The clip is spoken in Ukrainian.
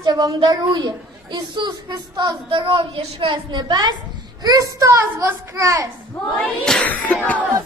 щастя вам дарує. Ісус Христос здоров'я шле небес. Христос воскрес! Воістину